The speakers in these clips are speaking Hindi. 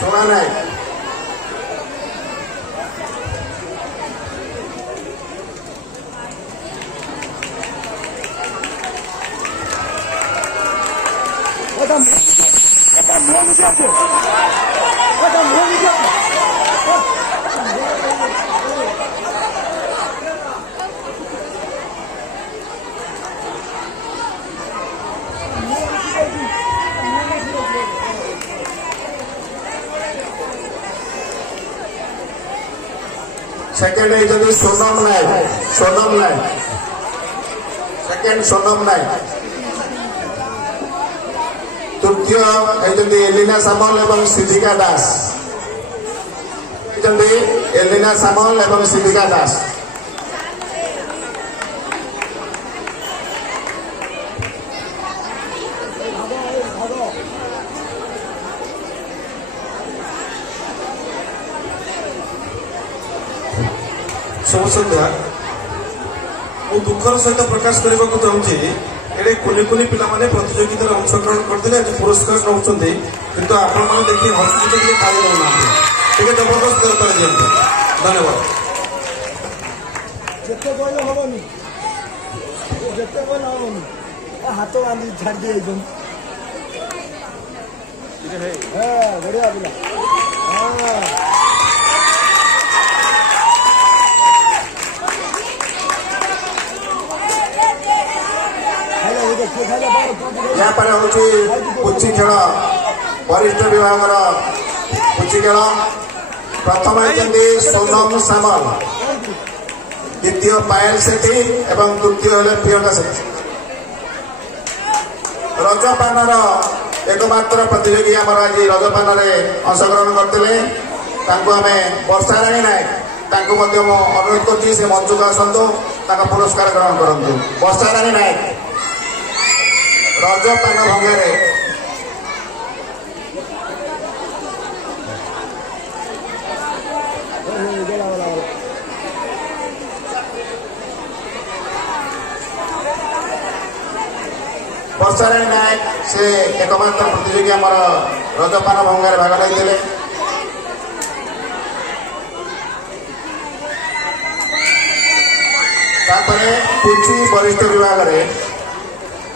सोना नायक सेकेंड है सोनम नायक सेकेंड सोनम नायक तृतीय है एलिना सामल एवं सिद्धिका दास एलिना सामल एवं सिद्धिका दास शुभ संध्या मु दुखर सहित प्रकाश करने को चाहूँगी ये कुनि कुनि पिला माने प्रतियोगिता अंशग्रहण करते आज पुरस्कार नौकरी किंतु आपण मैंने देखिए हस्पिटाल खाली रहना टे जबरदस्त कर दिखाते धन्यवाद हाथ बांधी छाड़ दिए बढ़िया पिला यहाँ पर पुची खेल वरिष्ठ विभाग पुची खेल प्रथम होती सोनम सामल द्वितीय पायल सेठी एवं तृतीय है प्रियंका सेठी रजपान एकमात्र प्रतियोगी आम आज रजपान अंशग्रहण करते आम वर्षा राणी नायक अनुरोध कर मंचक आसतु पुरस्कार ग्रहण करूँ वर्षा राणी नायक रजपान भंगारे वर्षाराणी नायक से एकमात्र प्रतियोगी आम रजपान भंगारे भाग लेते पुची वरिष्ठ विभाग में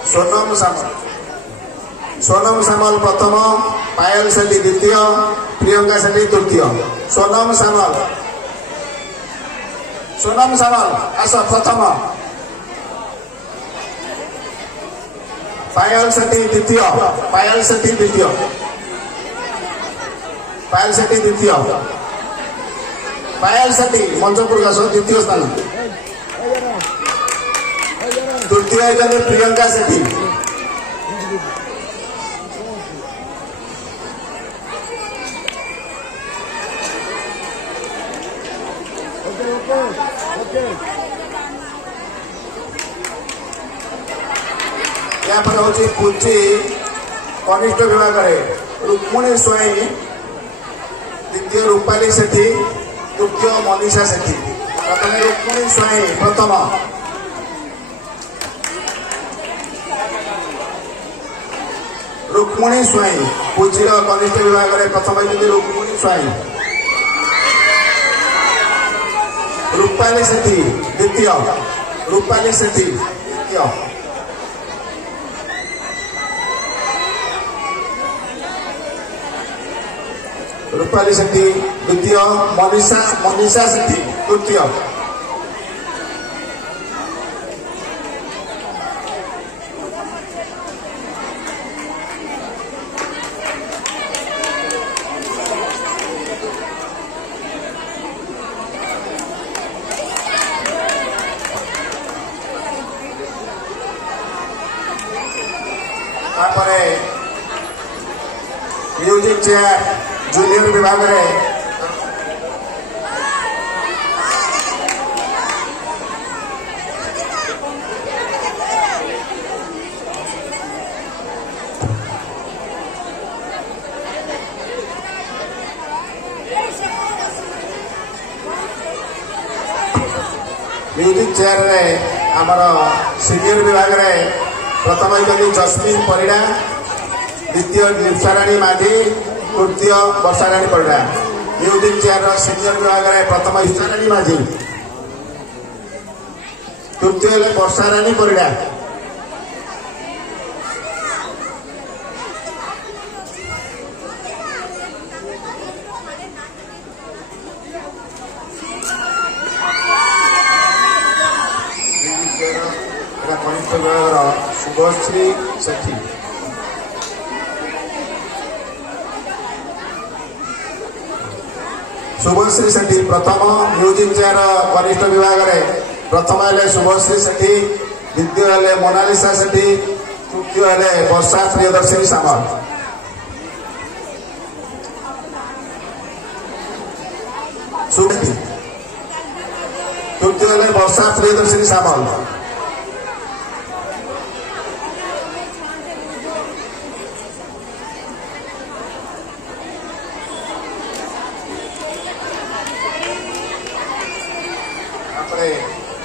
सोनम सामल प्रथम पायल सेठी द्वितीय प्रियंका सेठी तृतीय सोनम सामल आस प्रथम पायल सेठी द्वितीय पायल सेठी मंचपुर आस द्वितीय स्थान तृतीय है प्रियंका सेठी यहाँ पर हूँ पुची कनिष्ठ विभाग रुक्मणी स्वाई द्वितीय रूपाली सेठी तृतीय मनीषा सेठी प्रथम रुक्मणी स्वाई प्रथम रुक्मणी स्वाई पुचीर कनिष्ठ विभाग में प्रथम होती रुक्मणी स्वाई रूपाली सेठी द्वितीय रूपाली सेठी तृतीय रूपाली सेठी द्वितीय मनीषा सेठी तृतीय म्यूजिक चेयर जूनियर विभाग में म्यूजिक चेयर रे आमर सीनियर विभाग में प्रथम होती जस्मिन परिड़ा, द्वितीय लिप्साराणी माझी, तृतीय Varsharani Parida. Music chair senior विभाग में प्रथम लिप्साराणी माझी, तृतीय वर्षाराणी परिड़ा। कनिष्ठ विभाग शुभश्री सेठी। शुभश्री सेठी प्रथम म्यूजिक चेयर कनिष्ठ विभाग में प्रथम है शुभश्री सेठी, द्वितीय है मोनालिसा सेठी, तृतीय है वर्षा प्रियदर्शिनी सामल। तृतीय है वर्षा प्रियदर्शिनी सामल।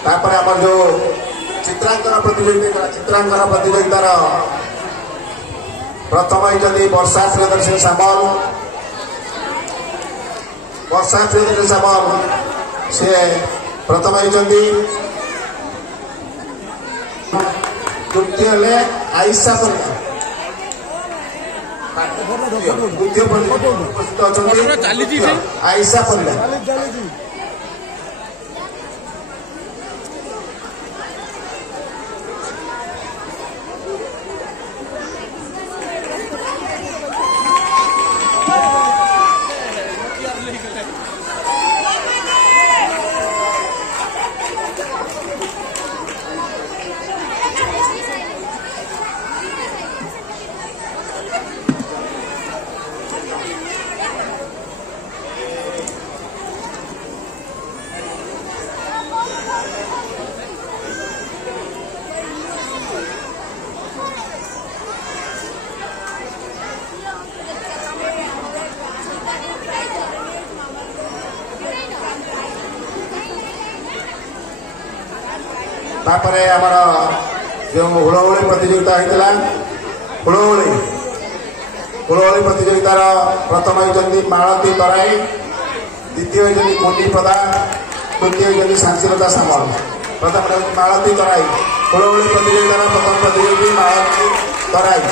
तापर आम जो चित्रांकन प्रतियोगितार प्रथम होती वर्षा प्रियदर्शिनी सामल। वर्षा प्रियदर्शिनी सामल से प्रथम होती। तृतीय है आयशा परिड़ा, द्वितीय आयशा परिड़ा। तापरे आमर जो हुड़हुड़ी प्रतियोगिता होता हुड़हुड़ी प्रतियोगितार प्रथम होती मालती तराई, द्वितीय होती मुन्नी प्रधान, तृतीय होती शांतिलता सामल। प्रथम मालती तराई हुड़हुड़ी प्रतियोगितार प्रथम प्रतियोगी मालती तराई।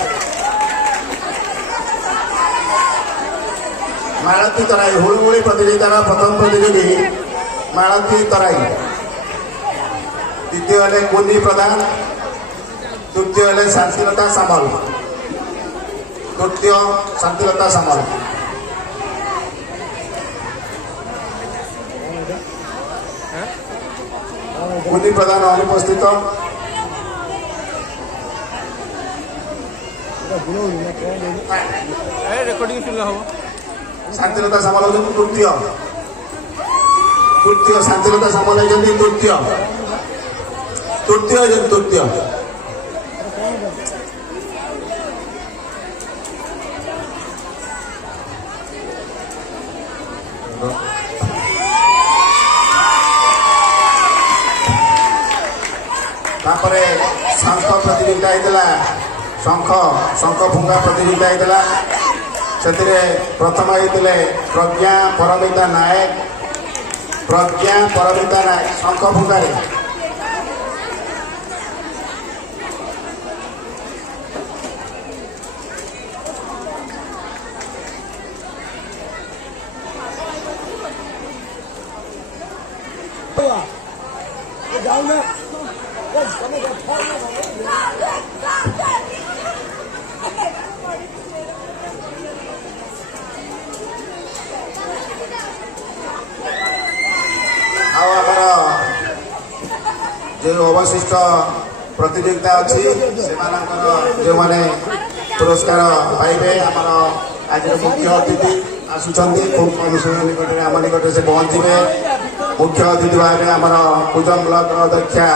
मालती तराई हुड़हुड़ी प्रतियोगितार प्रथम प्रतियोगी मालती तराई, द्वितीय है मुन्नी प्रधान, तृतीय है शांतिलता सामल। तृतीय शांतिलता सामल। मुन्नी प्रधान अनुपस्थित। शांतिलता सामल होती तृतीय। तृतीय शांतिलता सामल होती तृतीय। तृतीय तापरे शंख प्रतियोगिता होता। शंख फुंगा प्रतियोगिता होता। से प्रथम होते प्रज्ञा परमिता नायक। शंख फुंगारे जो अवशिष्ट प्रतियोगिता अच्छी से जो मैंने पुरस्कार पाइबे आमर आज मुख्य अतिथि आसुचंती खूब कम समय निकट आम निकट से पहुंचे। मुख्य अतिथि भाव में आमर कुजम ब्लॉक अध्यक्षा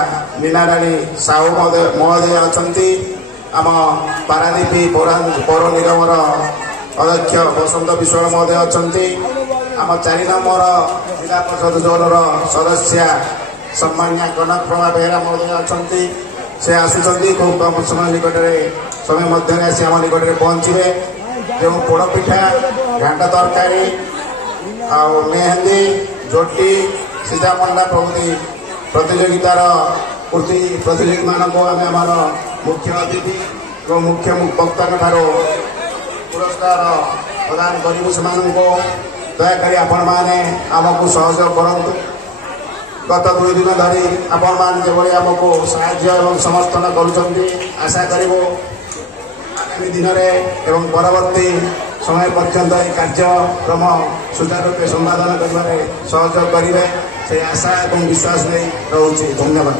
मीना राणी साहू महोदय अच्छा। आम पारादीप पौर निगम अध्यक्ष बसंत विश्वाल महोदय अच्छा। आम 4 नंबर जिला परिषद जोन सदस्य सम्मान्या कनक प्रभा बेहरा महोदय अच्छा। से आसुचंती खूब कम समय मध्य आसी आम निकट में पहुंचे। जो पोड़पिठा घाटा तरकारी मेहंदी झोटी सीतामंडा प्रभृति प्रतियोगितार कृति प्रतियोगी मानक आम मुख्य अतिथि और मुख्य वक्ता पुरस्कार प्रदान करूँ। से दयाकोरी आपण मैंने आमको सहयोग करूँ। गत 2 दिन धरी आपण मैंने जो आमको साहाय्य और समर्थन कर आशा करूँ आगामी दिन में एवं परवर्ती समय पर्यंत यह कार्यक्रम सुचारू संपादन कर सहयोग करेंगे से आशा और विश्वास नहीं रोचे। धन्यवाद।